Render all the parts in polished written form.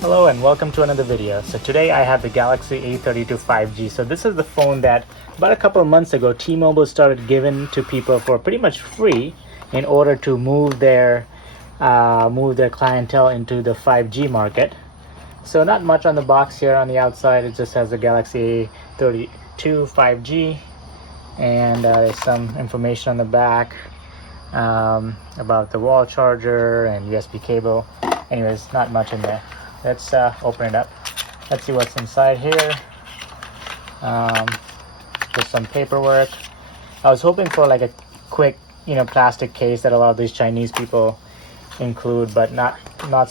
Hello and welcome to another video. So today I have the Galaxy A32 5G. So this is the phone that about a couple of months ago T-Mobile started giving to people for pretty much free in order to move their clientele into the 5G market. So not much on the box here on the outside. It just has the Galaxy A32 5G and there's some information on the back about the wall charger and USB cable. Anyways, not much in there. Let's open it up. Let's see what's inside here. Just some paperwork. I was hoping for like a quick, plastic case that a lot of these Chinese people include, but not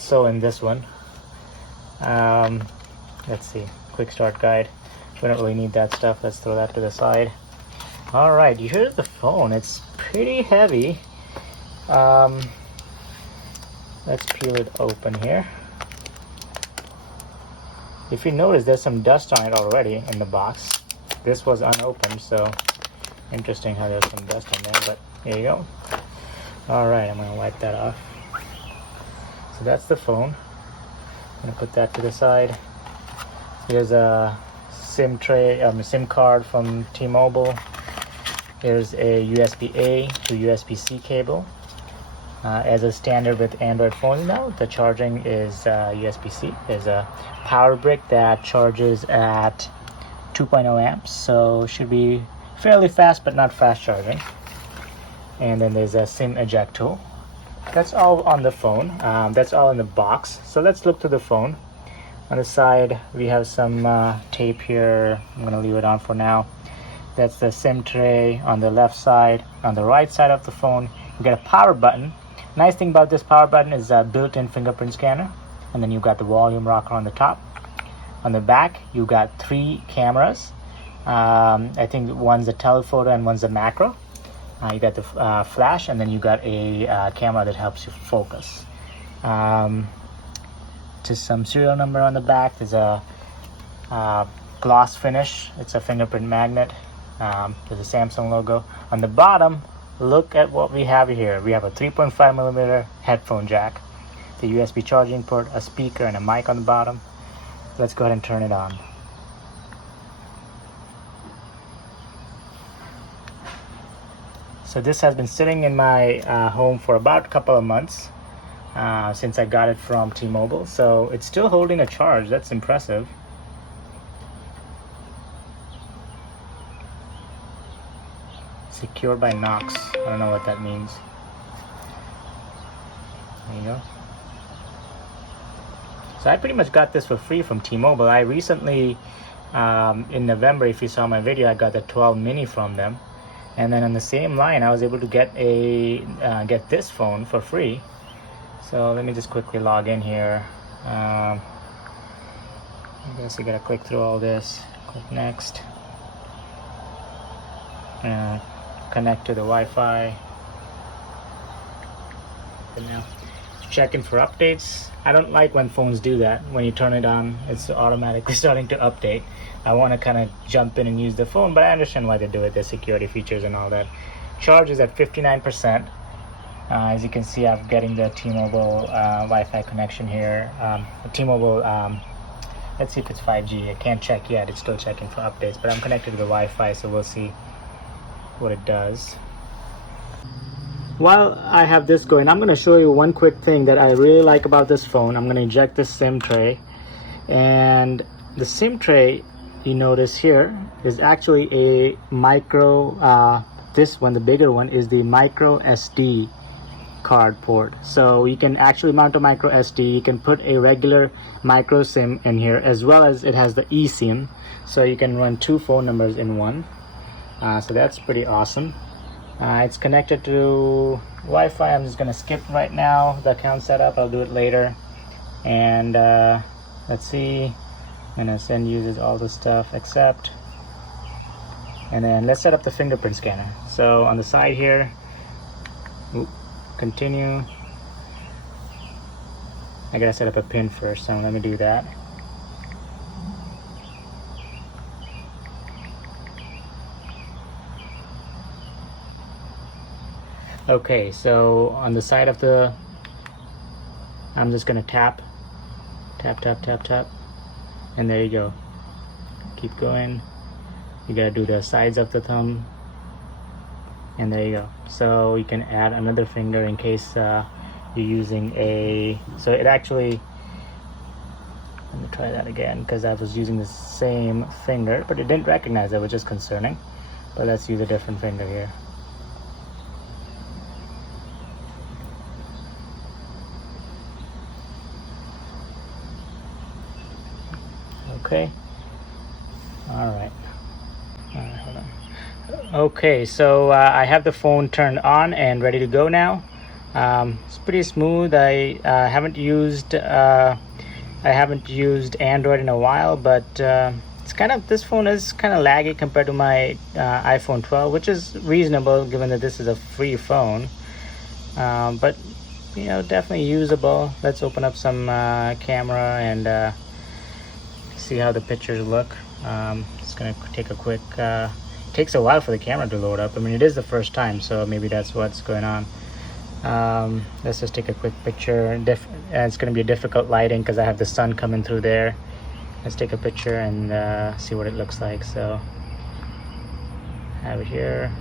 so in this one. Let's see. Quick start guide. We don't really need that stuff. Let's throw that to the side. All right, here's the phone. It's pretty heavy. Let's peel it open here. If you notice, there's some dust on it already in the box. This was unopened, so interesting how there's some dust in there, but here you go. All right, I'm gonna wipe that off. So that's the phone. I'm gonna put that to the side. Here's a SIM tray, SIM card from T-Mobile. Here's a USB-A to USB-C cable. As a standard with Android phones now, the charging is USB-C. There's a power brick that charges at 2.0 amps, so should be fairly fast, but not fast charging. And then there's a SIM eject tool. That's all on the phone. That's all in the box. So let's look to the phone. On the side, we have some tape here. I'm gonna leave it on for now. That's the SIM tray on the left side. On the right side of the phone, you get a power button. Nice thing about this power button is a built-in fingerprint scanner, and then you got the volume rocker on the top. On the back, you got 3 cameras. I think one's a telephoto and one's a macro. You got the flash, and then you got a camera that helps you focus. Just some serial number on the back. There's a gloss finish. It's a fingerprint magnet. There's a Samsung logo. On the bottom, look at what we have here. We have a 3.5 millimeter headphone jack, the USB charging port, a speaker, and a mic on the bottom. Let's go ahead and turn it on. So this has been sitting in my home for about a couple of months since I got it from T-Mobile. So it's still holding a charge. That's impressive. Secured by Knox. I don't know what that means. There you go. So I pretty much got this for free from T-Mobile. I recently, in November, if you saw my video, I got the 12 mini from them. And then on the same line, I was able to get this phone for free. So let me just quickly log in here. I guess you gotta click through all this. Click next. Connect to the Wi-Fi. And now checking for updates. I don't like when phones do that. When you turn it on, it's automatically starting to update. I want to kind of jump in and use the phone, but I understand why they do it. Their security features and all that. Charge is at 59%. As you can see, I'm getting the T-Mobile Wi-Fi connection here. T-Mobile, let's see if it's 5G. I can't check yet. It's still checking for updates, but I'm connected to the Wi-Fi, so we'll see what it does. While I have this going, I'm going to show you one quick thing that I really like about this phone. I'm going to eject this SIM tray, and the SIM tray, you notice here, is actually a micro, this one, the bigger one, is the micro SD card port. So you can actually mount a micro SD. You can put a regular micro SIM in here, as well as it has the eSIM, so you can run 2 phone numbers in one. So that's pretty awesome. It's connected to Wi-Fi. I'm just gonna skip right now the account setup. I'll do it later. And let's see. I'm gonna send users all the stuff, accept. And then let's set up the fingerprint scanner. So on the side here, continue. I gotta set up a pin first, so let me do that. Okay, so on the side of the, I'm just gonna tap Tap, tap, tap, tap. And there you go. Keep going. You gotta do the sides of the thumb. And there you go. So you can add another finger in case you're using so it actually, let me try that again, because I was using the same finger, but it didn't recognize it, which is concerning. But let's use a different finger here. Okay. All right. Hold on. Okay, so I have the phone turned on and ready to go now. It's pretty smooth. I haven't used Android in a while, but this phone is kind of laggy compared to my iPhone 12, which is reasonable given that this is a free phone. But definitely usable. Let's open up some camera and see how the pictures look. It's gonna take a quick. Takes a while for the camera to load up. I mean, it is the first time, so maybe that's what's going on. Let's just take a quick picture. And it's going to be a difficult lighting because I have the sun coming through there. Let's take a picture and see what it looks like. So I have it here.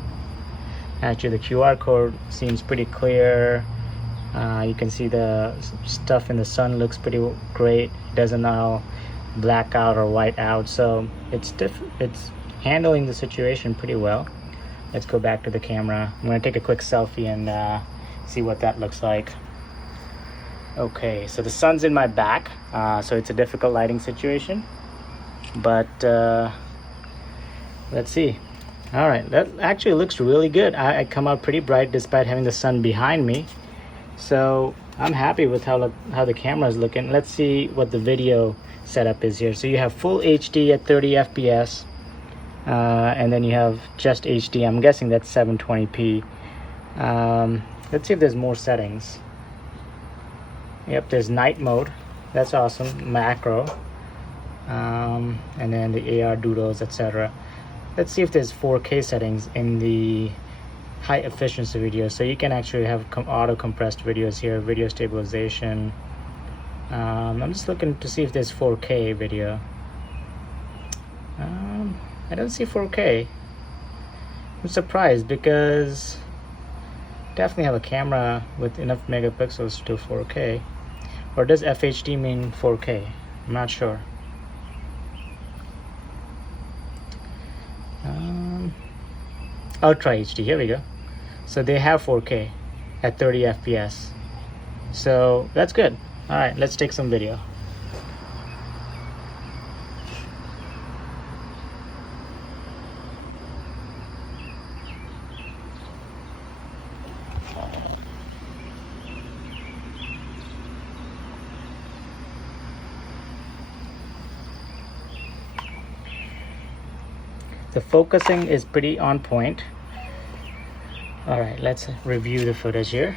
Actually, the QR code seems pretty clear. You can see the stuff in the sun looks pretty great. It doesn't now black out or white out, so it's handling the situation pretty well. Let's go back to the camera. I'm going to take a quick selfie and see what that looks like. Okay, so the sun's in my back, so it's a difficult lighting situation, but let's see. All right, that actually looks really good. I come out pretty bright despite having the sun behind me, so I'm happy with how the camera is looking. Let's see what the video setup is here. So you have full HD at 30 FPS. And then you have just HD. I'm guessing that's 720p. Let's see if there's more settings. Yep, there's night mode. That's awesome. Macro. And then the AR doodles, etc. Let's see if there's 4K settings in the high efficiency video. So you can actually have auto compressed videos here, video stabilization. I'm just looking to see if there's 4K video. I don't see 4K. I'm surprised because definitely have a camera with enough megapixels to do 4K. Or does FHD mean 4K? I'm not sure. Ultra HD, here we go. So they have 4K at 30 FPS. So that's good. All right, let's take some video. The focusing is pretty on point. All right, let's review the footage here.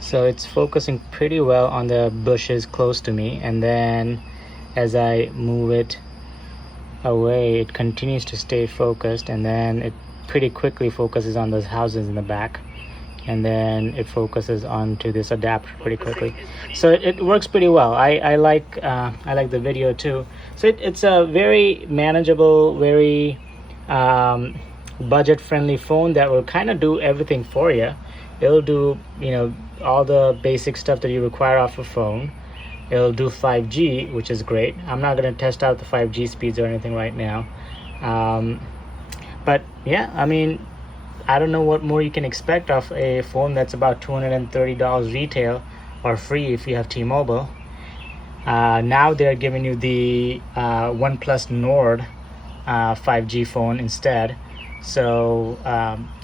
So it's focusing pretty well on the bushes close to me, and then as I move it away, it continues to stay focused, and then it pretty quickly focuses on those houses in the back, and then it focuses onto this adapter pretty quickly. So it works pretty well. I like the video too. So it's a very manageable, very budget friendly phone that will kind of do everything for you. It'll do all the basic stuff that you require off a phone. It'll do 5G, which is great. I'm not going to test out the 5G speeds or anything right now, but yeah, I mean, I don't know what more you can expect of a phone that's about $230 retail or free if you have T-Mobile. Now they're giving you the OnePlus Nord 5G phone instead. So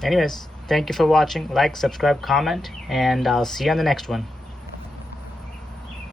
anyways, thank you for watching. Like, subscribe, comment, and I'll see you on the next one.